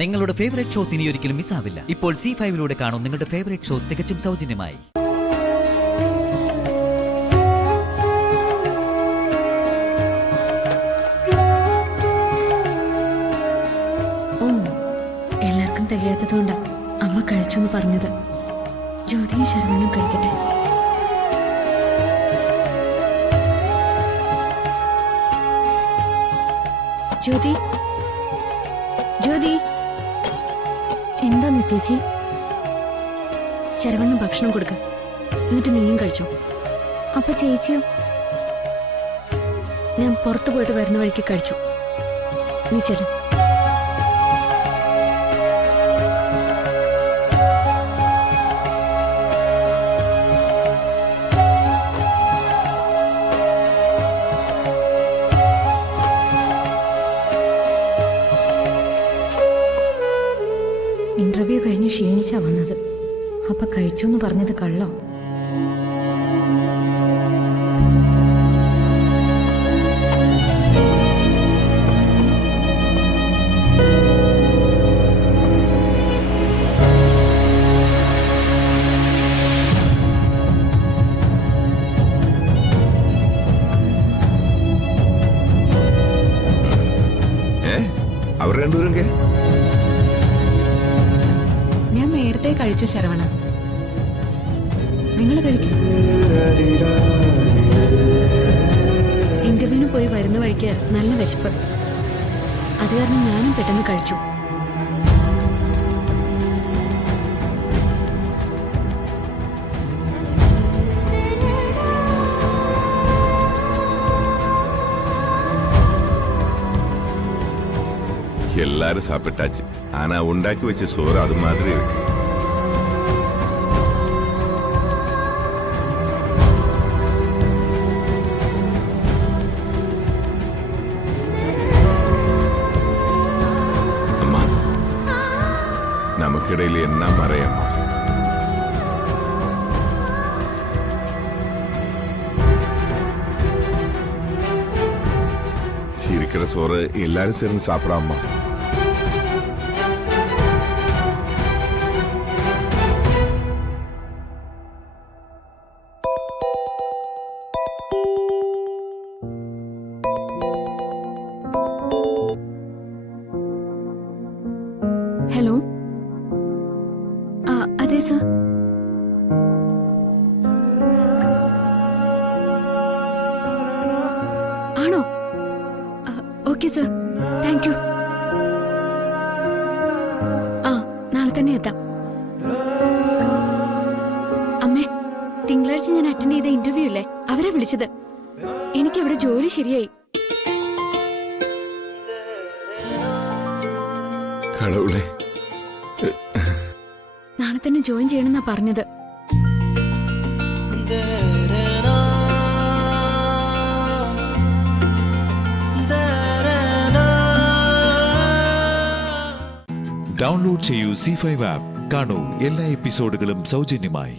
നിങ്ങളുടെ favourite shows ഇനി ഒരിക്കലും മിസ്സാവില്ല. ഇപ്പോൾ C5 കാണും നിങ്ങളുടെ ഫേവറേറ്റ് ഷോസ് തികച്ചും സൗജന്യമായി. എല്ലാവർക്കും തികയാത്തതുകൊണ്ടാ അമ്മ കഴിച്ചു എന്ന് പറഞ്ഞത്. ജ്യോതിയും ശരവണനും കഴിക്കട്ടെ. ജ്യോതി, ജ്യോതി. എന്താ നിത്യേച്ചി? ശരവണ്ണന് ഭക്ഷണം കൊടുക്ക, എന്നിട്ട് നീയും കഴിച്ചോ. അപ്പൊ ചേച്ചിയോ? ഞാൻ പുറത്തു പോയിട്ട് വരുന്ന വഴിക്ക് കഴിച്ചു. നീ ചെല്ലും. ഇന്റർവ്യൂ കഴിഞ്ഞ് ക്ഷീണിച്ചാ വന്നത്. അപ്പൊ കഴിച്ചു എന്ന് പറഞ്ഞത് കള്ളോ? അവർ രണ്ടുപേരും ഞാൻ നേരത്തെ കഴിച്ചു ശരവണ. നിങ്ങൾ കഴിക്കും. ഇന്റർവ്യൂവിന് പോയി വരുന്ന വഴിക്ക് നല്ല വിശപ്പ്. അത് കാരണം ഞാനും പെട്ടെന്ന് കഴിച്ചു. எல்லாரும் சாப்பிட்டாச்சு. ஆனா உண்டாக்கி வச்ச சோறு அது மாதிரி இருக்கு. அம்மா, நமக்கிடையில என்ன மறையம்மா? இருக்கிற சோறு எல்லாரும் சேர்ந்து சாப்பிடாமா? ഹലോ. അതെ സർ. ആണോ? Okay sir, thank you. നാളെ തന്നെ എത്താം. അമ്മേ, തിങ്കളാഴ്ച ഞാൻ അറ്റൻഡ് ചെയ്ത ഇന്റർവ്യൂ ഇല്ലേ, അവരെ വിളിച്ചത്. എനിക്കിവിടെ ജോലി ശരിയായി. കടവുളെ, നാളെ തന്നെ ജോയിൻ ചെയ്യണമെന്നാ പറഞ്ഞത്. ഡൗൺലോഡ് ചെയ്യൂ C5 ആപ്പ്. കാണൂ എല്ലാ എപ്പിസോഡുകളും സൗജന്യമായി.